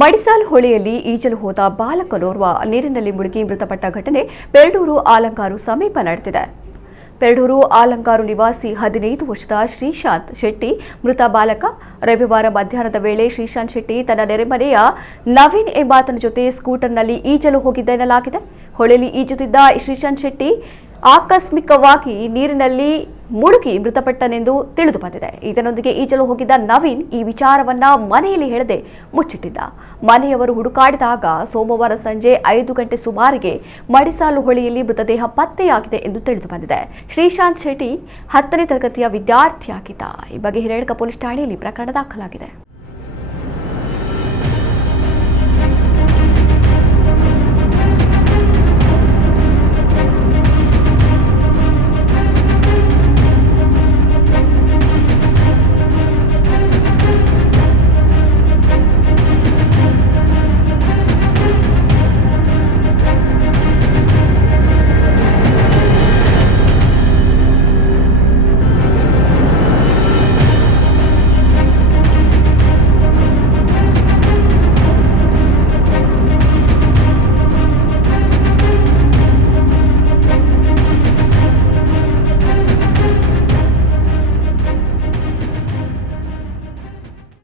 ಮಡಿಸಾಲ್ ಹೊಳೆಯಲ್ಲಿ ಈಜಲು ಹೋದ ಬಾಲಕನೋರ್ವ ನೀರಿನಲ್ಲಿ ಮುಳುಗಿ ಮೃತಪಟ್ಟ ಘಟನೆ ಪೆರಡೂರು ಆಲಂಕಾರು ಸಮೀಪ ನಡೆದಿದೆ. ಪೆರಡೂರು ಆಲಂಕಾರು ನಿವಾಸಿ 15 ವರ್ಷದ ಶ್ರೀಶಾಂತ್ ಶೆಟ್ಟಿ ಮೃತ ಬಾಲಕ. ರವಿವಾರ ಮಧ್ಯಾಹ್ನದ ವೇಳೆ ಶ್ರೀಶಾಂತ್ ಶೆಟ್ಟಿ ತನ್ನ ನೆರೆಮನೆಯ ನವೀನ್ ಎಂಬಾತನ ಜೊತೆ ಸ್ಕೂಟರ್ನಲ್ಲಿ ಈಜಲು ಹೋಗಿದ್ದ ಎನ್ನಲಾಗಿದೆ. ಹೊಳೆಯಲ್ಲಿ ಈಜುತ್ತಿದ್ದ ಶ್ರೀಶಾಂತ್ ಶೆಟ್ಟಿ ಆಕಸ್ಮಿಕವಾಗಿ ನೀರಿನಲ್ಲಿ ಮುಳುಗಿ ಮೃತಪಟ್ಟನೆಂದು ತಿಳಿದು ಬಂದಿದೆ. ಇದರೊಂದಿಗೆ ಈಜಲು ಹೋಗಿದ್ದ ನವೀನ್ ಈ ವಿಚಾರವನ್ನ ಮನೆಯಲ್ಲಿ ಹೇಳದೆ ಮುಚ್ಚಿಟ್ಟಿದ್ದ. ಮನೆಯವರು ಹುಡುಕಾಡಿದಾಗ ಸೋಮವಾರ ಸಂಜೆ 5 ಗಂಟೆ ಸುಮಾರಿಗೆ ಮಡಿಸಾಲು ಹೊಳೆಯಲ್ಲಿ ಮೃತದೇಹ ಪತ್ತೆಯಾಗಿದೆ ಎಂದು ತಿಳಿದು ಬಂದಿದೆ. ಶ್ರೀಶಾಂತ್ ಶೆಟ್ಟಿ 10ನೇ ತರಗತಿಯ ವಿದ್ಯಾರ್ಥಿಯಾಗಿದ್ದ. ಈ ಬಗ್ಗೆ ಹಿರೇಡ್ಕ ಪೊಲೀಸ್ ಠಾಣೆಯಲ್ಲಿ ಪ್ರಕರಣ ದಾಖಲಾಗಿದೆ.